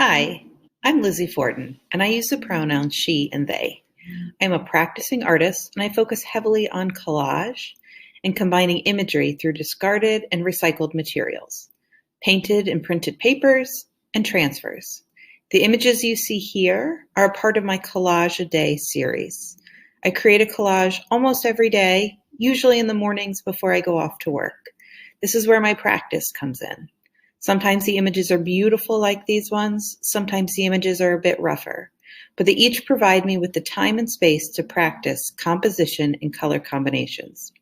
Hi, I'm Lizzie Fortin, and I use the pronouns she and they. I'm a practicing artist, and I focus heavily on collage and combining imagery through discarded and recycled materials, painted and printed papers, and transfers. The images you see here are a part of my Collage a Day series. I create a collage almost every day, usually in the mornings before I go off to work. This is where my practice comes in. Sometimes the images are beautiful like these ones, sometimes the images are a bit rougher, but they each provide me with the time and space to practice composition and color combinations.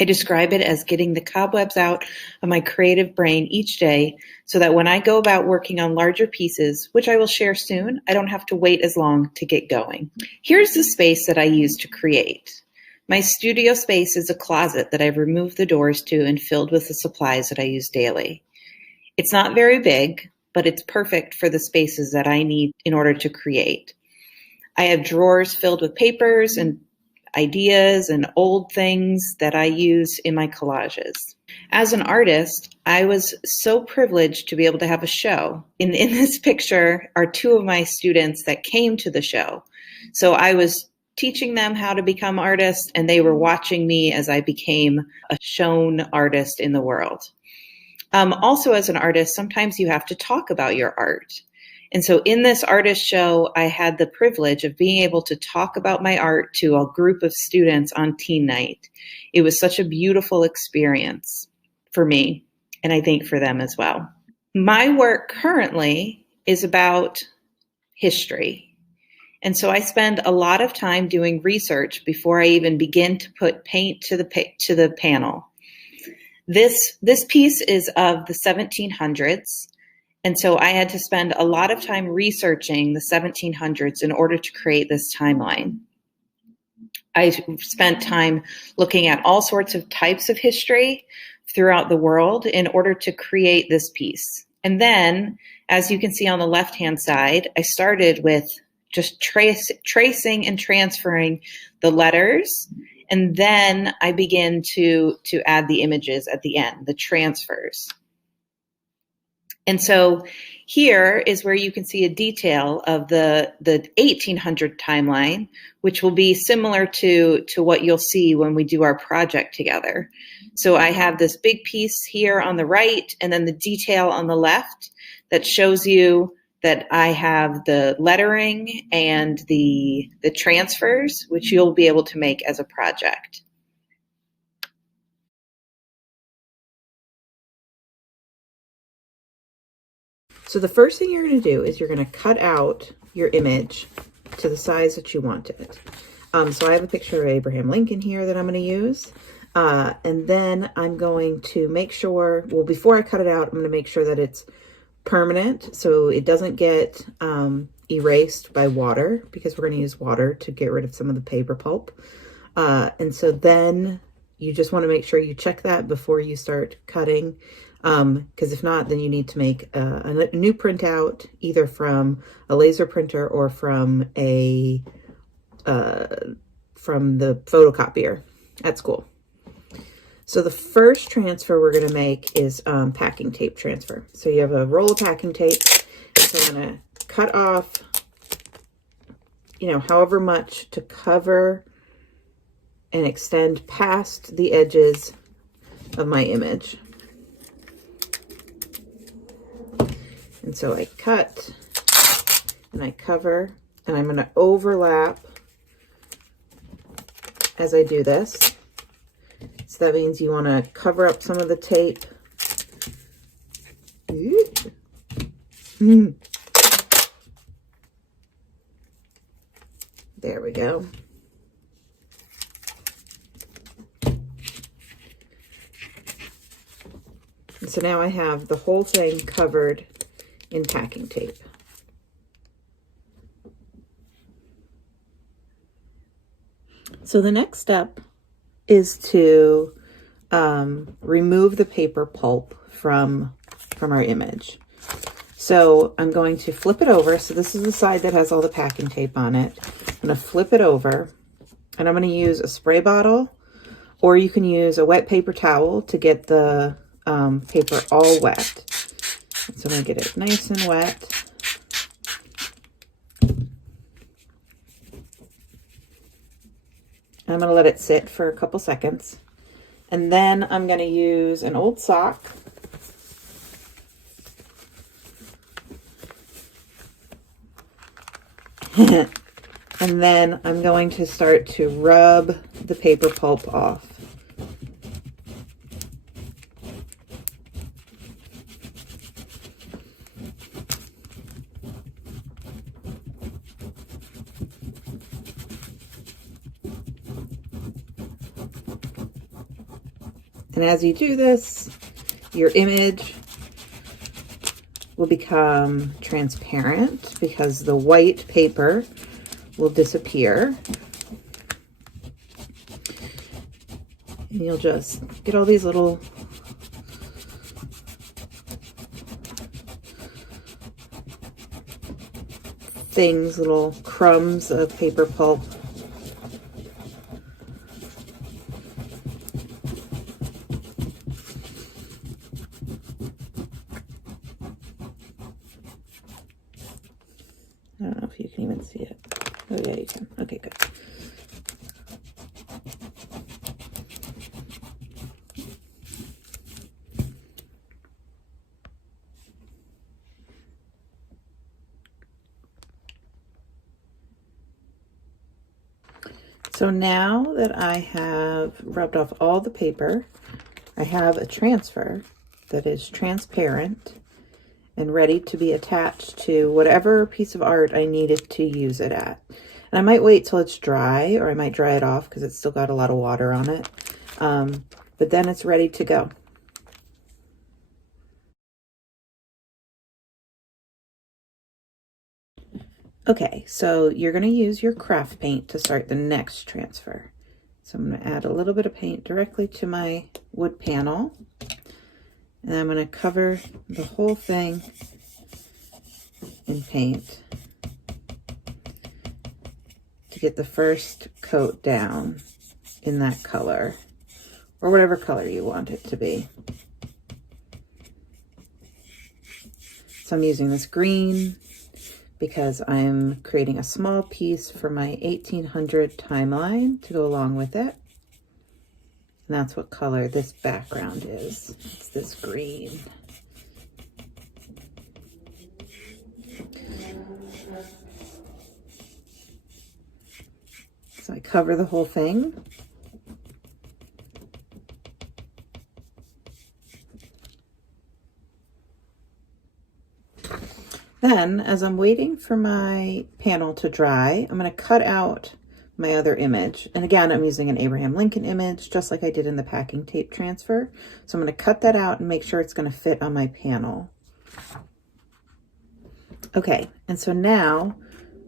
I describe it as getting the cobwebs out of my creative brain each day so that when I go about working on larger pieces, which I will share soon, I don't have to wait as long to get going. Here's the space that I use to create. My studio space is a closet that I've removed the doors to and filled with the supplies that I use daily. It's not very big, but it's perfect for the spaces that I need in order to create. I have drawers filled with papers and ideas and old things that I use in my collages. As an artist, I was so privileged to be able to have a show. In this picture are two of my students that came to the show. So I was teaching them how to become artists, and they were watching me as I became a shown artist in the world. Also, as an artist, sometimes you have to talk about your art. And so in this artist show, I had the privilege of being able to talk about my art to a group of students on teen night. It was such a beautiful experience for me, and I think for them as well. My work currently is about history. And so I spend a lot of time doing research before I even begin to put paint to the panel. This piece is of the 1700s, and so I had to spend a lot of time researching the 1700s in order to create this timeline. I spent time looking at all sorts of types of history throughout the world in order to create this piece. And then, as you can see on the left-hand side, I started with just tracing and transferring the letters. And then I begin to add the images at the end, the transfers. And so here is where you can see a detail of the 1800 timeline, which will be similar to what you'll see when we do our project together. So I have this big piece here on the right, and then the detail on the left that shows you that I have the lettering and the transfers, which you'll be able to make as a project. So the first thing you're going to do is you're going to cut out your image to the size that you want it. So I have a picture of Abraham Lincoln here that I'm going to use. And then I'm going to make sure, well, before I cut it out, I'm going to make sure that it's permanent, so it doesn't get erased by water, because we're going to use water to get rid of some of the paper pulp. And so then you just want to make sure you check that before you start cutting, because if not, then you need to make a new printout, either from a laser printer or from the photocopier at school. So the first transfer we're going to make is packing tape transfer. So you have a roll of packing tape. So I'm going to cut off, however much to cover and extend past the edges of my image. And so I cut and I cover, and I'm going to overlap as I do this. So that means you want to cover up some of the tape. There we go. And so now I have the whole thing covered in packing tape. So the next step is to remove the paper pulp from our image. So I'm going to flip it over. So this is the side that has all the packing tape on it. I'm going to flip it over, and I'm going to use a spray bottle, or you can use a wet paper towel to get the paper all wet. So I'm going to get it nice and wet. I'm going to let it sit for a couple seconds. And then I'm going to use an old sock. And then I'm going to start to rub the paper pulp off. And as you do this, your image will become transparent because the white paper will disappear. And you'll just get all these little things, little crumbs of paper pulp. I don't know if you can even see it. Oh yeah, you can. Okay, good. So now that I have rubbed off all the paper, I have a transfer that is transparent and ready to be attached to whatever piece of art I needed to use it at. And I might wait till it's dry, or I might dry it off because it's still got a lot of water on it. But then it's ready to go. Okay, so you're going to use your craft paint to start the next transfer. So I'm going to add a little bit of paint directly to my wood panel. And I'm going to cover the whole thing in paint to get the first coat down in that color, or whatever color you want it to be. So I'm using this green because I'm creating a small piece for my 1800 timeline to go along with it. And that's what color this background is. It's this green. So I cover the whole thing. Then, as I'm waiting for my panel to dry, I'm going to cut out my other image. And again, I'm using an Abraham Lincoln image, just like I did in the packing tape transfer. So I'm going to cut that out and make sure it's going to fit on my panel. Okay, and so now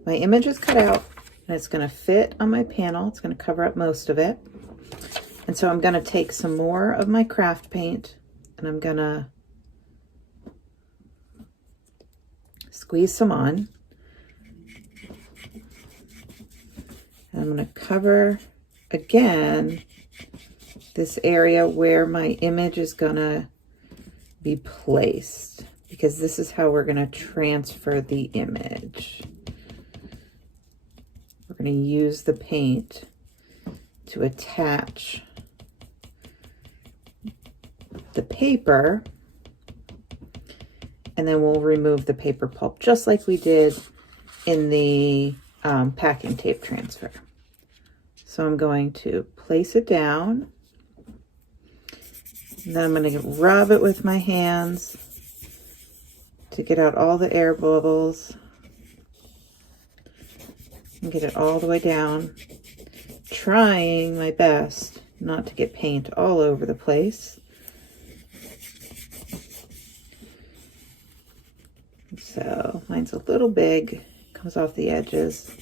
my image is cut out and it's going to fit on my panel. It's going to cover up most of it. And so I'm going to take some more of my craft paint and I'm going to squeeze some on. And I'm going to cover again this area where my image is going to be placed, because this is how we're going to transfer the image. We're going to use the paint to attach the paper, and then we'll remove the paper pulp just like we did in the packing tape transfer. So I'm going to place it down, and then I'm going to rub it with my hands to get out all the air bubbles and get it all the way down, trying my best not to get paint all over the place. So mine's a little big, comes off the edges.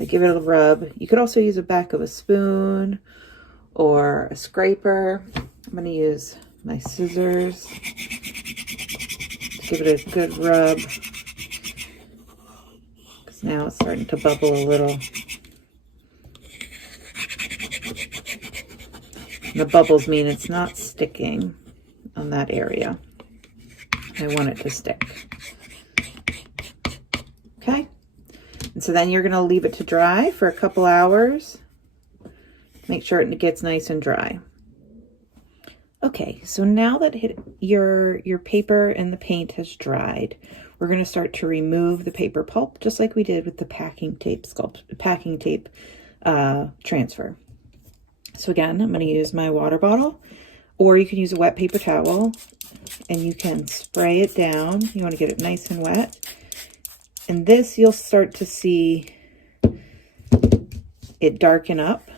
I give it a rub. You could also use the back of a spoon or a scraper. I'm going to use my scissors to give it a good rub, because now it's starting to bubble a little. And the bubbles mean it's not sticking on that area. I want it to stick. Okay? And so then you're going to leave it to dry for a couple hours. Make sure it gets nice and dry. Okay, so now that your paper and the paint has dried, we're going to start to remove the paper pulp, just like we did with the packing tape transfer. So again, I'm going to use my water bottle, or you can use a wet paper towel, and you can spray it down. You want to get it nice and wet. And this, you'll start to see it darken up.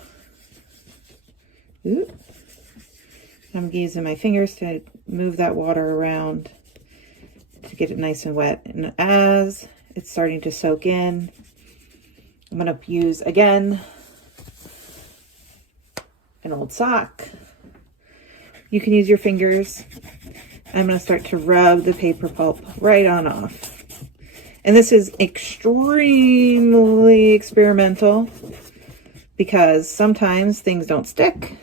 Ooh. I'm using my fingers to move that water around to get it nice and wet. And as it's starting to soak in, I'm going to use, again, an old sock. You can use your fingers. I'm going to start to rub the paper pulp right on off. And this is extremely experimental because sometimes things don't stick.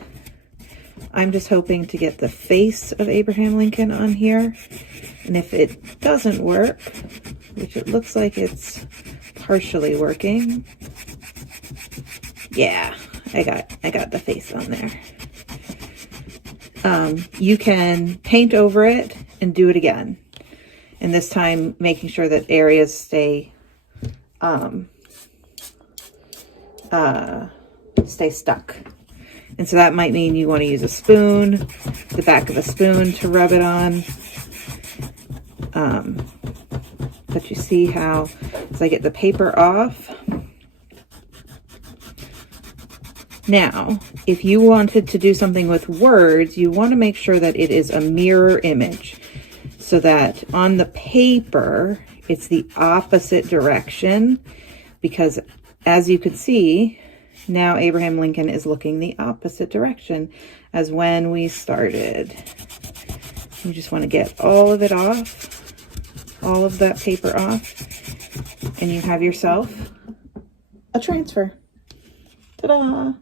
I'm just hoping to get the face of Abraham Lincoln on here. And if it doesn't work, which it looks like it's partially working. Yeah, I got the face on there. You can paint over it and do it again. And this time making sure that areas stay stuck. And so that might mean you want to use a spoon, the back of a spoon to rub it on. But you see how, as I get the paper off. Now, if you wanted to do something with words, you want to make sure that it is a mirror image so that on the paper, it's the opposite direction, because as you could see, now Abraham Lincoln is looking the opposite direction as when we started. You just want to get all of it off, all of that paper off, and you have yourself a transfer. Ta-da!